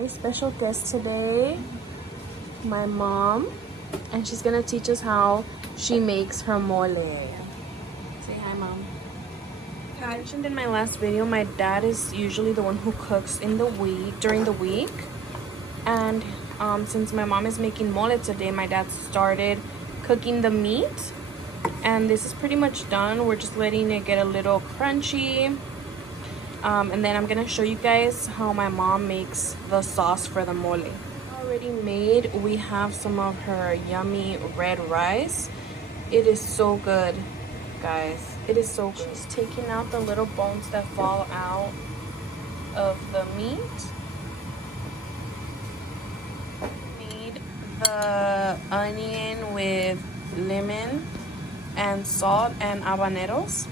Very special guest today, my mom, and she's gonna teach us how she makes her mole. Say hi, Mom. I mentioned in my last video, my dad is usually the one who cooks during the week, and since my mom is making mole today, my dad started cooking the meat, and this is pretty much done. We're just letting it get a little crunchy, and then I'm gonna show you guys how my mom makes the sauce for the mole. Already made, we have some of her yummy red rice. It is so good, guys. It is so good. She's taking out the little bones that fall out of the meat. Made the onion with lemon and salt and habaneros,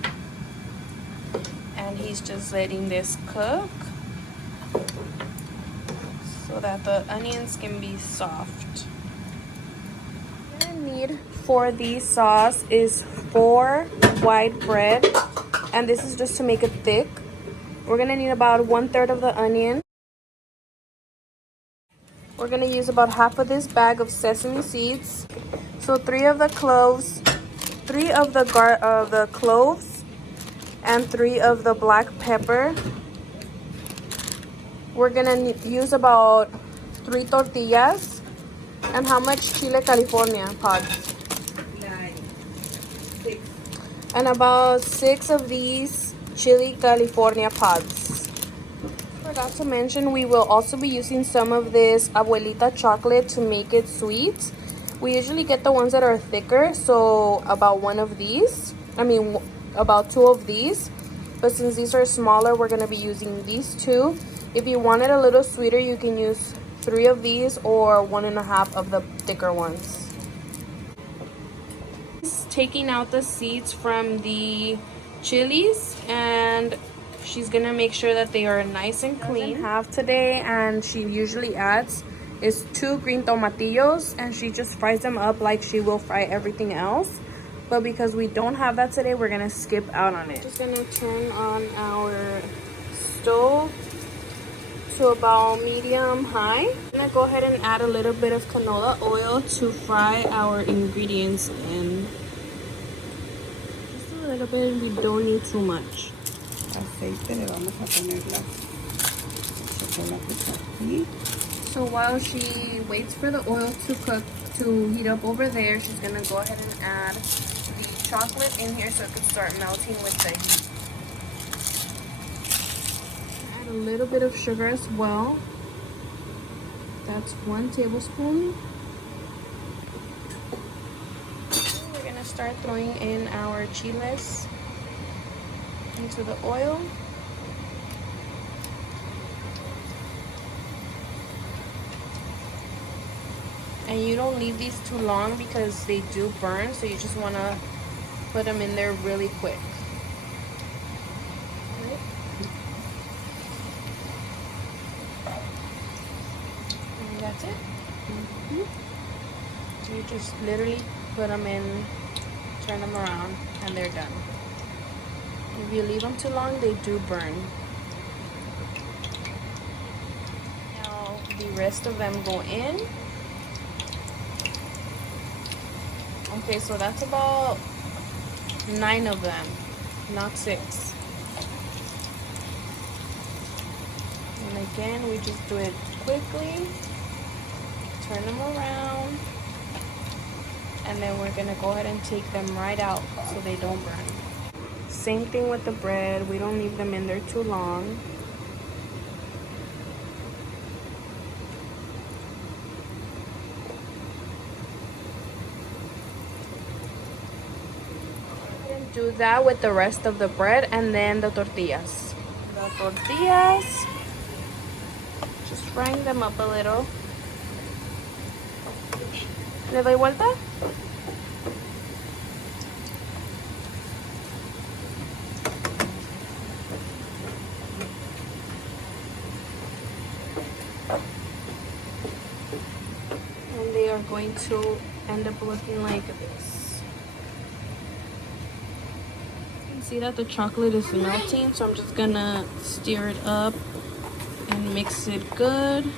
and he's just letting this cook so that the onions can be soft. What I need for the sauce is 4 white bread, and this is just to make it thick. We're gonna need about 1/3 of the onion. We're gonna use about half of this bag of sesame seeds. So 3 of the cloves, 3 of the cloves, and 3 of the black pepper. We're gonna use about 3 tortillas. And how much chile California pods? Like 6. And about 6 of these chili California pods. Forgot to mention, we will also be using some of this Abuelita chocolate to make it sweet. We usually get the ones that are thicker, so about 1 of these. About 2 of these. But since these are smaller, we're going to be using these 2. If you want it a little sweeter, you can use 3 of these or 1.5 of the thicker ones. Taking out the seeds from the chilies, and she's gonna make sure that they are nice and clean. Have today, and she usually adds is 2 green tomatillos, and she just fries them up like she will fry everything else. But because we don't have that today, we're gonna skip out on it. Just gonna turn on our stove to about medium high. I'm gonna go ahead and add a little bit of canola oil to fry our ingredients in. Just a little bit, we don't need too much. Aceite, le vamos a poner las chocolates aquí. So while she waits for the oil to heat up over there, she's gonna go ahead and add the chocolate in here so it can start melting with the heat. Add a little bit of sugar as well. That's 1 tablespoon. We're gonna start throwing in our chiles into the oil. And you don't leave these too long because they do burn, so you just want to put them in there really quick. Right? And that's it. You just literally put them in, turn them around, and they're done. If you leave them too long, they do burn. Now the rest of them go in. Okay, so that's about 9 of them, not 6. And again, we just do it quickly, turn them around, and then we're gonna go ahead and take them right out so they don't burn. Same thing with the bread, we don't leave them in there too long. Do that with the rest of the bread and then the tortillas. The tortillas, just frying them up a little. ¿Le doy vuelta? And they are going to end up looking like this. See that the chocolate is melting, so I'm just gonna stir it up and mix it good.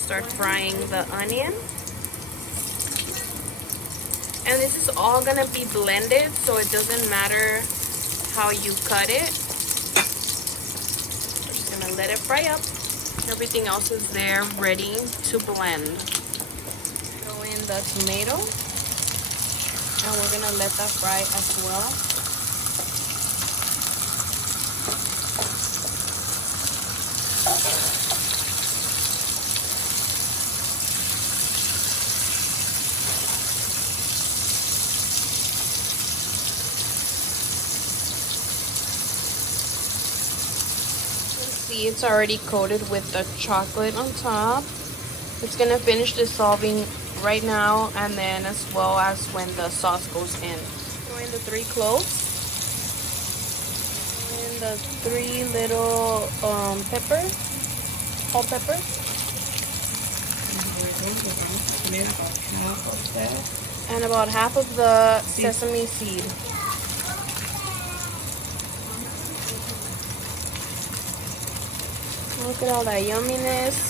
start frying the onion. And this is all gonna be blended, so it doesn't matter how you cut it. We're just gonna let it fry up. Everything else is there ready to blend. Throw in the tomato, and we're gonna let that fry as well. See, it's already coated with the chocolate on top. It's gonna finish dissolving right now, and then as well as when the sauce goes in. Throw in the 3 cloves and the 3 little peppers, whole peppers, and about half of the sesame seed. Look at all that yumminess.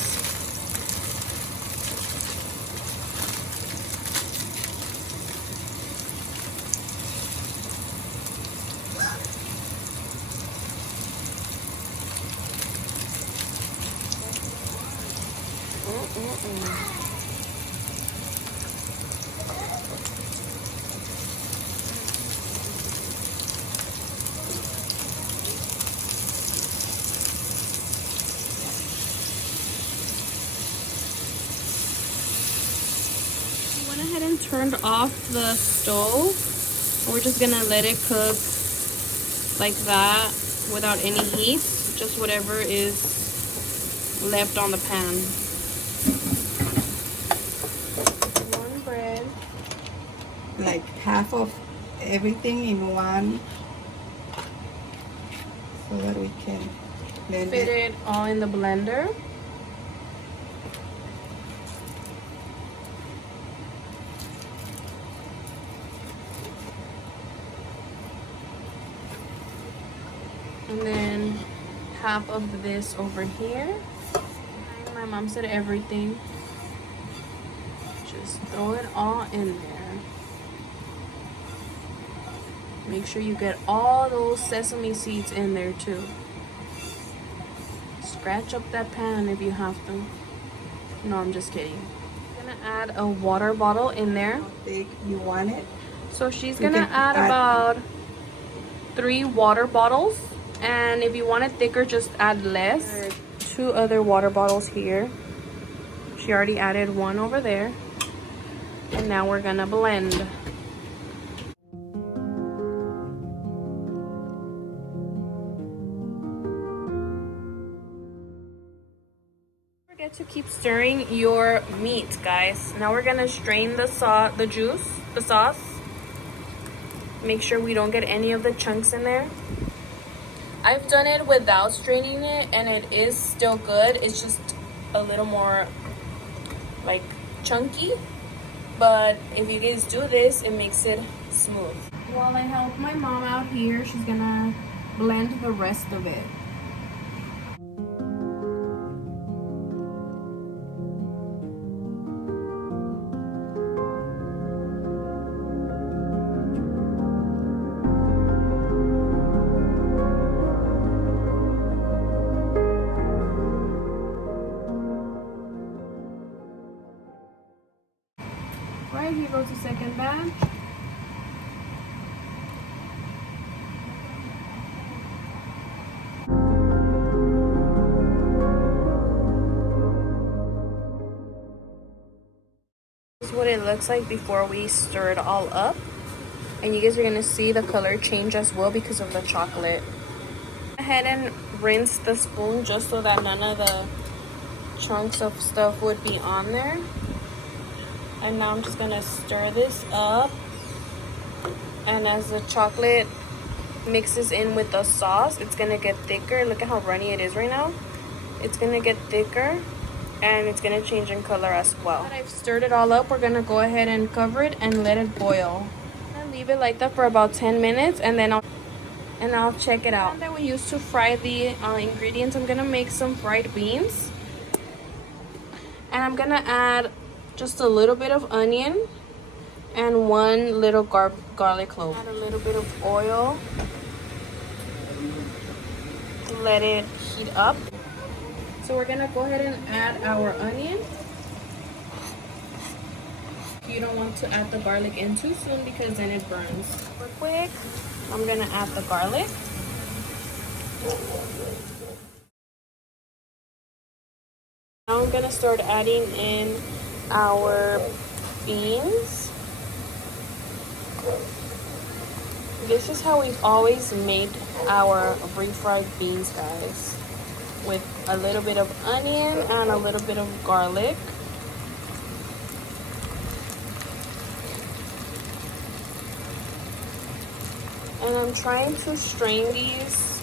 Went ahead and turned off the stove. We're just gonna let it cook like that without any heat, just whatever is left on the pan. One bread, like half of everything in one, so that we can blend fit it all in the blender. And then half of this over here. My mom said everything. Just throw it all in there. Make sure you get all those sesame seeds in there too. Scratch up that pan if you have to. No, I'm just kidding. I'm gonna add a water bottle in there. How big you want it? So she's gonna add about 3 water bottles. And if you want it thicker, just add less. There are 2 other water bottles here. She already added 1 over there. And now we're gonna blend. Don't forget to keep stirring your meat, guys. Now we're gonna strain the sauce. Make sure we don't get any of the chunks in there. I've done it without straining it, and it is still good. It's just a little more like chunky, but if you guys do this, it makes it smooth. While I help my mom out here, she's gonna blend the rest of it. Right, here goes the second batch. This is what it looks like before we stir it all up. And you guys are gonna see the color change as well because of the chocolate. Go ahead and rinse the spoon just so that none of the chunks of stuff would be on there. And now I'm just gonna stir this up, and as the chocolate mixes in with the sauce, it's gonna get thicker. Look at how runny it is right now. It's gonna get thicker, and it's gonna change in color as well. Now that I've stirred it all up, we're gonna go ahead and cover it and let it boil. I'm gonna leave it like that for about 10 minutes, and then I'll check it out. That we used to fry the ingredients. I'm gonna make some fried beans. And I'm gonna add just a little bit of onion and one little garlic clove. Add a little bit of oil. Let it heat up. So we're gonna go ahead and add our onion. You don't want to add the garlic in too soon because then it burns. Real quick, I'm gonna add the garlic. Now I'm gonna start adding in our beans. This is how we've always made our refried beans, guys, with a little bit of onion and a little bit of garlic. And I'm trying to strain these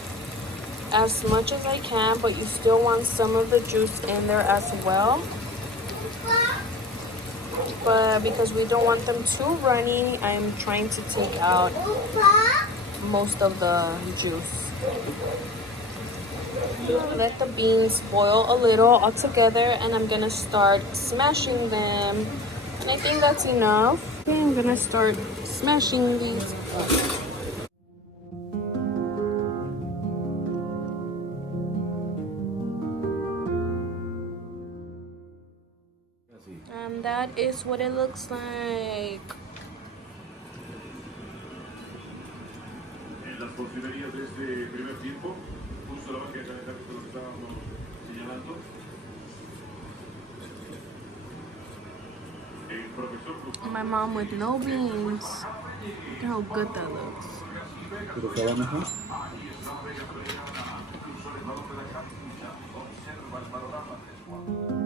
as much as I can, but you still want some of the juice in there as well. But because we don't want them too runny, I'm trying to take out most of the juice. Let the beans boil a little all together, and I'm gonna start smashing them. And I think that's enough. Okay, I'm gonna start smashing these up. And that is what it looks like. En las porfirías de este primer tiempo, justo la banca de calendario que lo que estábamos señalando. El profesor My mom with no beans. Look how good that looks. Pero estaba mejor. observa el panorama.